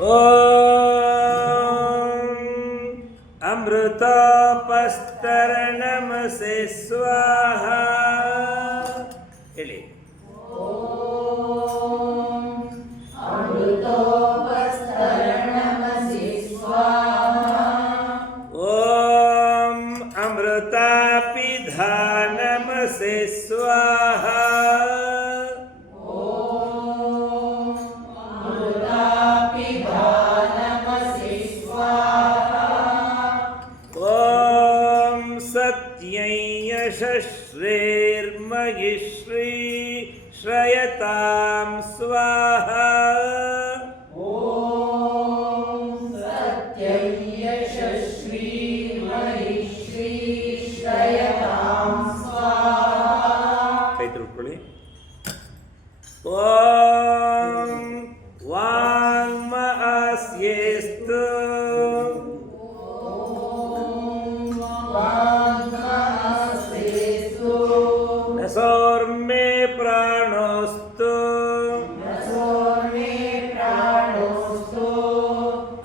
ಓಂ ಅಮೃತೋಪಸ್ತರಣಮಸೆ ಸ್ವಾಹ. ಹೇಳಿ. ಓಂ ಅಮೃತಾಪಿಧಾನಮಸೆ ಸ್ವಾಹ. ಓಂ ಸತ್ಯೈ ಯಶಸ್ರೇರ್ಮಹಿಶ್ರೀ ಶ್ರಯತಾಂ ಸ್ವಾಹ. ಕೈ ತಿಳ್ಕೊಳ್ಳಿ. ಓಂ ವಾಂಗ್ಮಆಸ್ಯೇಸ್ತು ನಸೋರ್ಮೇ ಪ್ರಾಣೋಸ್ತು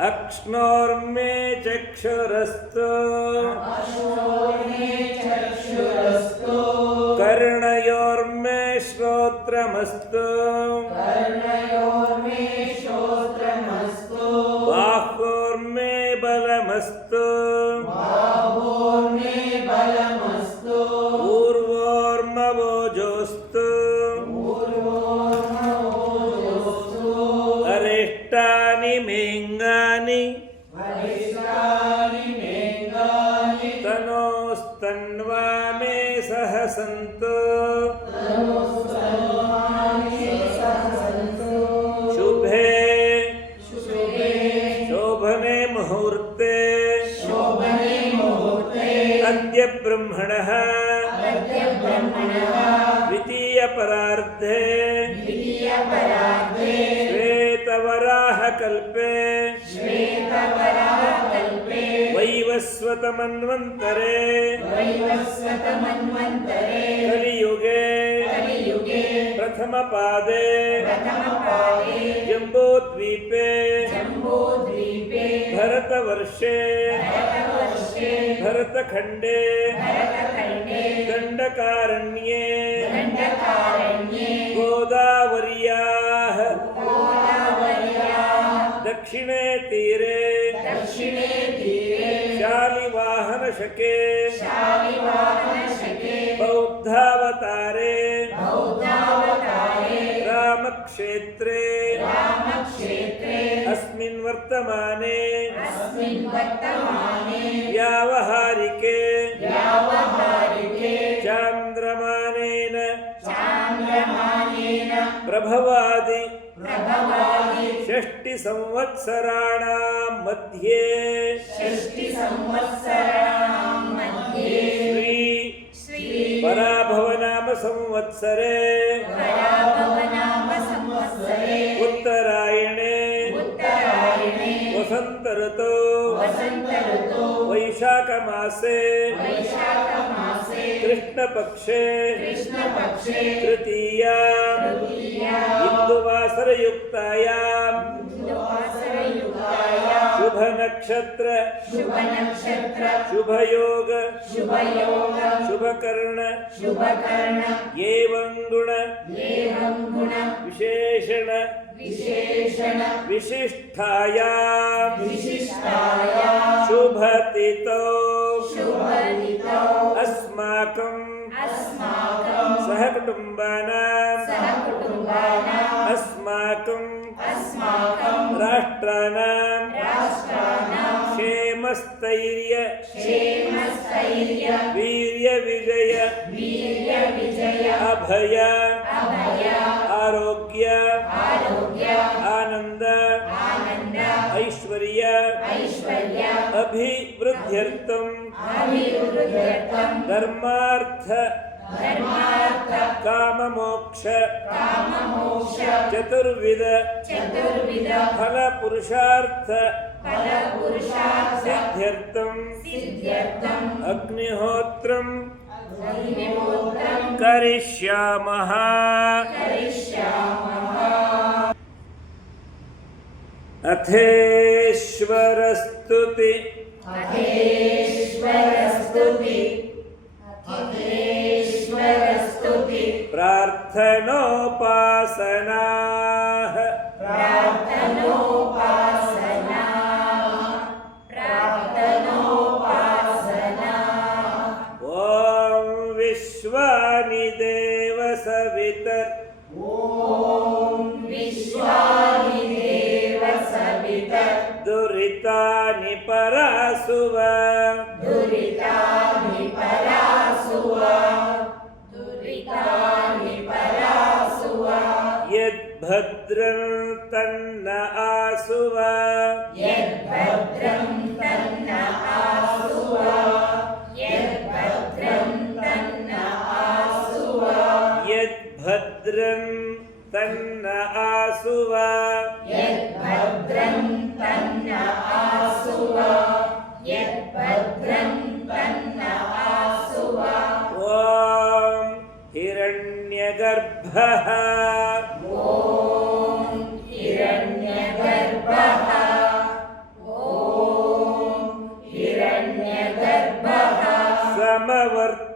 ಅಕ್ಷ್ಣೋರ್ಮೇ ಚಕ್ಷುರಸ್ತು ಕರ್ಣಯೋರ್ಮೇ ಶ್ರೋತ್ರಮಸ್ತು ಬಾಹೋರ್ಮೇ ಬಲಮಸ್ತು ಊರ್ವೋರ್ಮವೋಜೋಸ್ತು ಅರಿಷ್ಟಾನಿ ಮೇಂಗಾನಿ ತನೋಸ್ತನ್ವಾ ಮೇ ಸಹ ಸಂತು ಶುಭೇ ಶೋಭನೆ ಮುಹೂರ್ತೆ ಅದ್ಯ ಬ್ರಹ್ಮಣಃ ದ್ವಿತೀಯ ಪರಾರ್ಧೆ ಶ್ವೇತವರಾಹ ಕಲ್ಪೆ ವೈವಸ್ವತ ಮನ್ವಂತರೆ ಕಲಿಯುಗೆ ಪ್ರಥಮ ಪಾದೆ ಜಂಬೋದ್ವೀಪೆ ಭರತವರ್ಷೆ ಭರತಖಂಡೇ ದಂಡಕಾರಣ್ಯೇ ಗೋದಾವರ್ಯಾಃ ದಕ್ಷಿಣೇ ತೀರೆ ಶಾಲಿವಾಹನಶಕೆ ಬೌದ್ಧಾವತಾರೆ ರಾಮಕ್ಷೇತ್ರೇ ಅಸ್ಮಿನ್ ವರ್ತಮಾನೆ ವ್ಯಾವಹಾರಿಕೆ ಚಾಂದ್ರಮಾನೇನ ಪ್ರಭವಾದಿ ಷಷ್ಟಿ ಸಂವತ್ಸರಾಣಾಂ ಮಧ್ಯೆ ಶ್ರೀ ಪರಾಭವನಾಮ ಸಂವತ್ಸರೆ ಉತ್ತರಾಯಣೆ ವಸಂತ ಋತೌ ವೈಶಾಖ ಮಾಸೆ ಕೃಷ್ಣ ಪಕ್ಷೆ ತೃತೀಯಾಂ ಇಂದುವಾಸರಯುಕ್ತಾಯಾಂ ಶುಭ ನಕ್ಷತ್ರ ಶುಭಯೋಗ ಶುಭಕರ್ಣ ಏವಂ ಗುಣ ವಿಶೇಷಣ ವಿಶಿಷ್ಟಾಯಾಂ ಶುಭತಿಥೌ ಅಸ್ಮಾಕಂ ಸಹಕುಟುಂಬಾನಾಂ ಅಸ್ಮಾಕಂ ರಾಷ್ಟ್ರಾನಾಂ ಕ್ಷೇಮಸ್ಥೈರ್ಯ ವೀರ್ಯ ವಿಜಯ ಅಭಯ ಆರೋಗ್ಯ ಆನಂದ ಐಶ್ವರ್ಯ ಅಭಿವೃದ್ಧ್ಯರ್ಥಂ ಧರ್ಮಾರ್ಥ ಕಾಮಮೋಕ್ಷ ಚತುರ್ವಿಧ ಫಲ ಪುರುಷಾರ್ಥ ಸಿದ್ಧ್ಯರ್ಥಂ ಅಗ್ನಿಹೋತ್ರಂ ಕರಿಷ್ಯಾಮಃ. ಅಥೇಶ್ವರಸ್ತುತಿ अथेश्वरस्तुति अथेश्वरस्तुति ಪ್ರಾರ್ಥನೋಪಾಸನಾಃ प्रार्थनोपासना प्रार्थनोपासना ಓಂ ವಿಶ್ವಾನಿ ದೇವ ಸವಿತರ್ ॐ विश्वानि देव सवितर् ದುರಿತಾನಿ ಪರಾಸುವ दुरितानि परासुव दुरितानि परासुव ಯದ್ಭದ್ರಂ ತನ್ನ ಆಸುವ यद्भद्रं तन्न आसुव यद्भद्रं तन्न आसुव ಯದ್ಭದ್ರಂ ತನ್ನ ಆಸುವ यद्भद्रं तन्न आसुव यद्भद्रं तन्न आसुव ಓಂ ಹಿರಣ್ಯಗರ್ಭಃ ॐ हिरण्यगर्भः ॐ हिरण्यगर्भः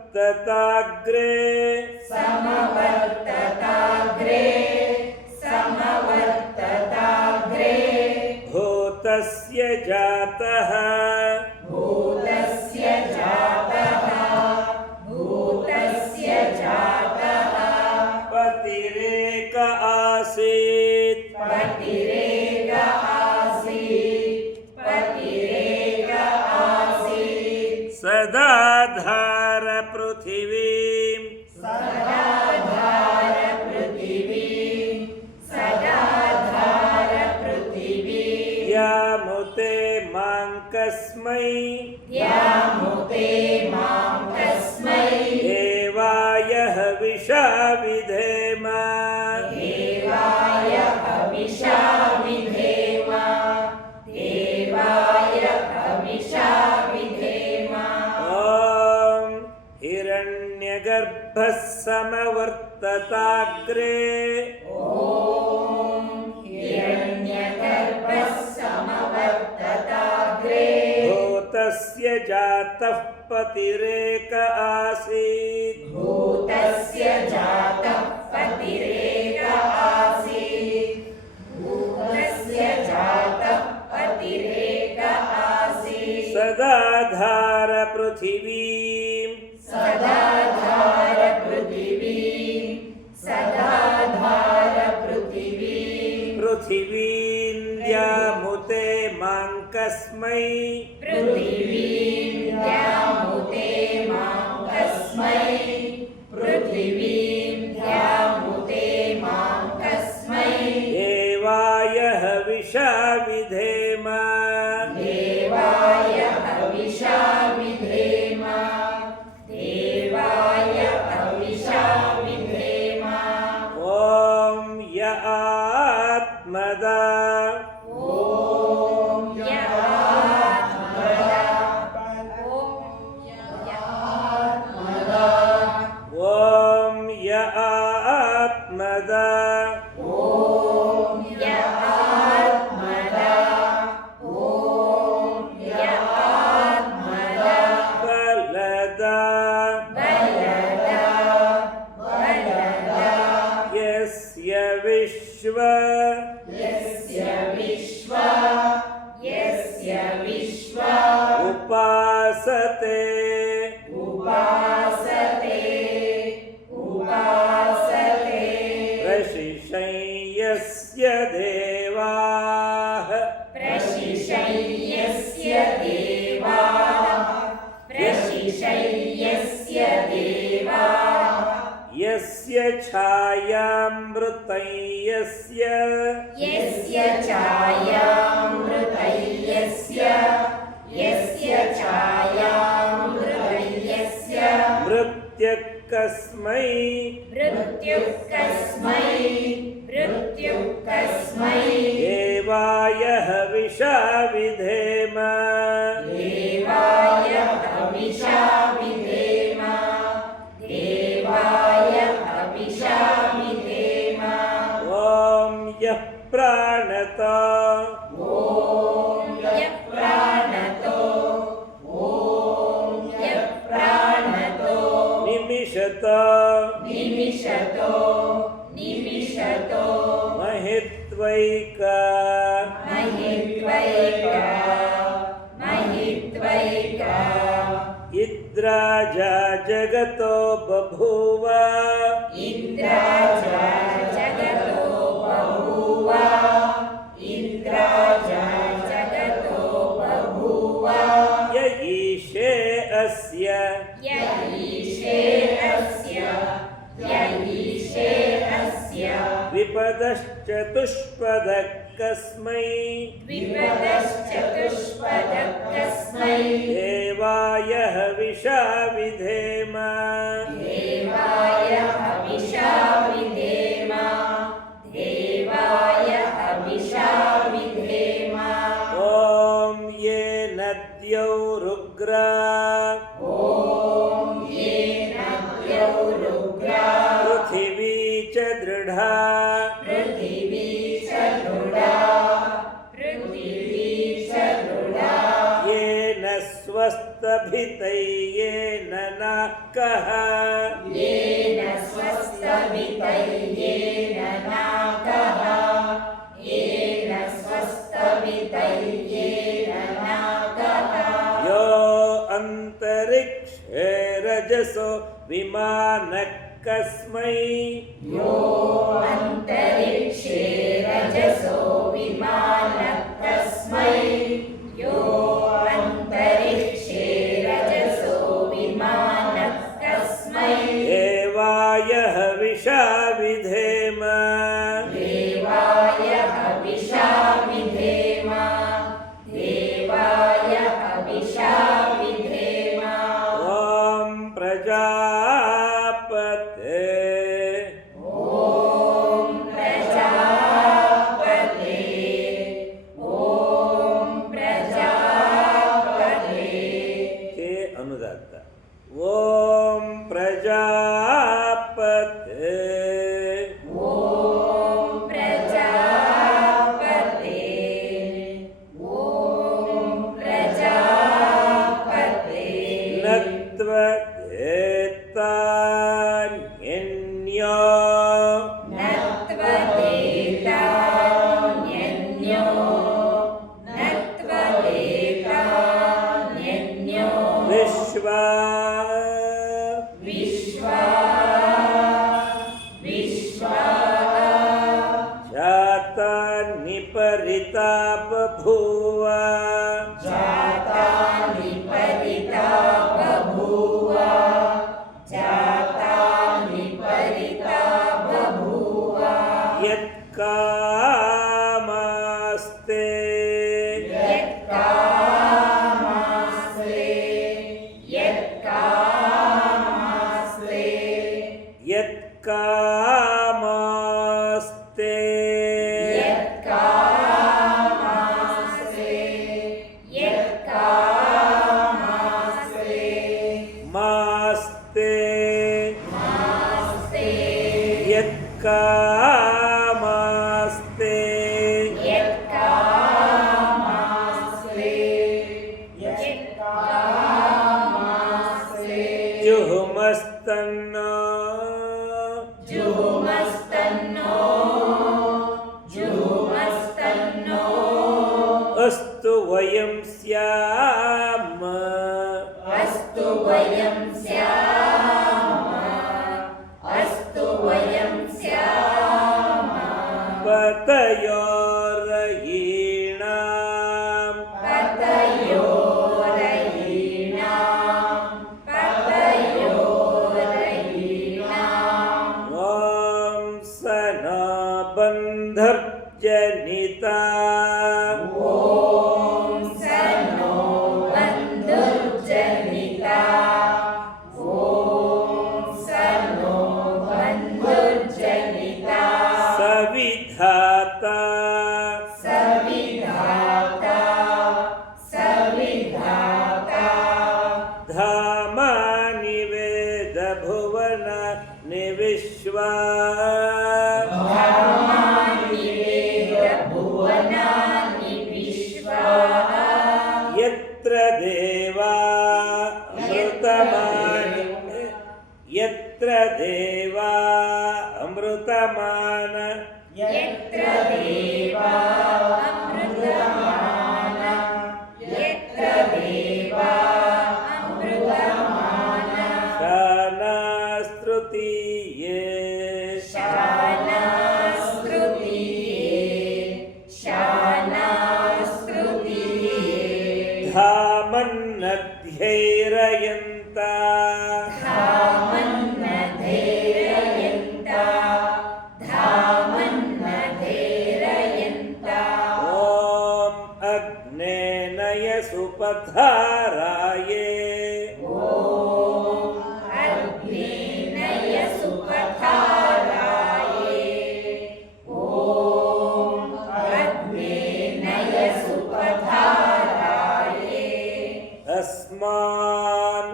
ಸಮವರ್ತತಾಗ್ರೇ समवर्तताग्रे समवर्तताग्रे ಭೂತಸ್ಯ ಜಾತಃ भूतस्य जातः भूतस्य जातः ಪತಿರೇಕ ಆಸೀತ್ पतिरेक आसीत् पतिरेक आसीत् ಸದಾಧಾರ ಪೃಥಿವೀಂ सदाधार पृथिवीं सदाधार पृथिवीं ಯಾಮುತೆ ಮಾಂಕಸ್ಮೈ यामुते मां तस्मै ದೇವಾಯ ಹವಿಷಾ ವಿಧೇಮ देवाय हविषा विधेम देवाय हविषा विधेम ಓಂ ಹಿರಣ್ಯಗರ್ಭಃ ಸಮವರ್ತತಾಗ್ರೇ ॐ हिरण्यगर्भः समवर्तताग्रे ಭೂತಸ್ಯ ಜಾತಃ ಪತಿರೇಕ ಆಸೀತ್ भूतस्य जातः पतिरेक आसीत् भूतस्य जातः पतिरेक आसीत् ಸದಾಧಾರ ಪೃಥಿವೀಂ सदाधार पृथिवीं सदाधार पृथिवीं ಪೃಥಿವೀಂ ಯಾಮುತೆ ಮಾಂಕಸ್ಮೈ पृथिवीं यामुते मां तस्मै पृथिवीं यामुते मां तस्मै ದೇವಾಯ ಹವಿಷಾ ವಿಧೇಮ देवाय हविषा विधेम देवाय हविषा विधेम ಓಂ ಯ ಆತ್ಮದ ॐ यहात्मदा ಓಂ ಯ ಆತ್ಮದ ॐ यहात्मदा ॐ यहात्मदा ಬಲದ बलदा बलदा ಯಸ್ಯ ವಿಶ್ವ यस्य विश्व ಉಪಾಸತೆ उपासते उपासते ಪ್ರಶಿಷೈ ಯಸ್ಯ ದೇವಾಃ प्रशिशय्यस्य देवाः प्रशिशय्यस्य देवाः ಯಸ್ಯ ಛಾಯಾಮೃತೈ ಯಸ್ಯ यस्य छायामृतयस्य यस्य छायामृतयस्य ಮೃತ್ಯುಕಸ್ಮೈ मृत्युकस्मै मृत्युकस्मै ದೇವಾಯ ಹವಿಷಾ ವಿಧೇಮ देवाय हविषा विधेम देवाय हविषा विधेम ಓಂ ಯಃ ಪ್ರಾಣತ ॐ यः प्राणतो ॐ यः प्राणतो निमिषतो निमिषतो निमिषतो महित्वैका महित्वैका महित्वैका इद्राजा जगतो बभूव इन्द्राजा जगतो बभूव इन्द्राजा जगतो बभूव य ईशे अस्य य ईशे अस्य य ईशे अस्य विपदश्चतुष्पदः कस्मै द्विपदश्चतुष्पदः कस्मै देवाय हविषा विधेम देवाय हविषा विधेम देवाय हविषा विधेम ॐ ये नद्यौ रुग्रा ॐ ये नद्यौ रुग्रा पृथिवी च दृढा पृथिवी च दृढा पृथिवी च दृढा येन स्वस्तभितैयेन नाकः येन स्वस्तवितैयेन नाकः येन स्वस्तवितैयेन नाकः यो अन्तरिक्षे रजसो विमानः कस्मै यो अन्तरिक्षे रजसो विमानः कस्मै यो अन्तरिक्षे रजसो विमानः कस्मै देवाय हविषा विधेम देवाय हविषा विधेम देवाय हविषा विधेम ॐ प्रजापते ॐ प्रजापते ॐ प्रजापते के अनुदात्त ॐ प्रजापते ॐ प्रजापते ॐ प्रजापते नत्वदेतान्यन्यो नत्वदेतान्यन्यो नत्वदेतान्यन्यो विश्वा विश्वा विश्वा जाता निपरिता बभूव जातानि परिता बभूव जातानि परिता बभूव यत्कामास्ते यत्कामास्ते यत्कामास्ते यत्कामास्ते यत्कामास्ते यत्कामास्ते मास्ते मास्ते यत्कामास्ते यत्कामास्ते यत्कामास्ते जुहुमस्तन्नो जुहुमस्तन्नो जुहुमस्तन्नो अस्तु वयं स्याम अस्तु वयं स्याम अस्तु वयं स्याम पतयोरयीणां पतयोरयीणां पतयोरयीणां ॐ सनो बन्धर्जनिता ॐ सनो बन्धुर्जनिता ॐ सनो बन्धुर्जनिता सविधाता सविधाता सविधाता धामानि वेदभुवन निविश्वा धामानि वेदभुवनानि सुपथाराये अग्नेय सुपथाराये ॐ अग्नेय सुपथाराये अस्मान्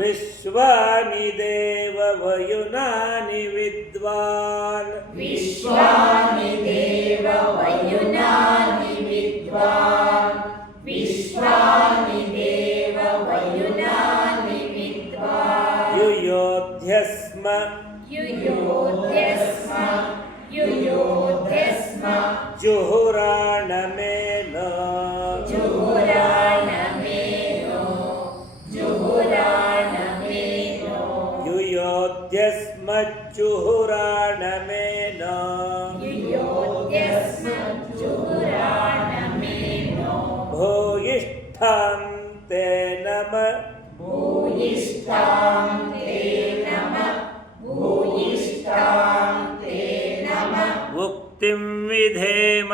विश्वानि देववयुनानि विद्वान् विश्वानि देव वयुनानि विद्वान् विश्वानि देव वयुनानि विद्वान् युयोध्यस्म युयोध्यस्म जुहुराणमेन जुहुराणमेनो युयोध्यस्म जुहुराणमेन युयोध्यस्म जुहुराणमेनो भूयिष्ठां ते नम भूयिष्ठां ते नमः भूयिष्ठां ते नमः उक्तिं विधेम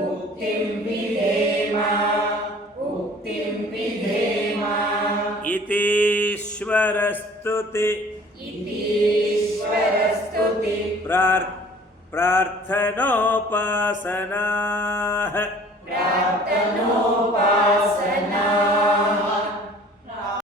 उक्तिं विधेम इतीश्वरस्तुति इतीश्वरस्तुति प्रार्थनोपासनाः प्रार्थनोपासनाः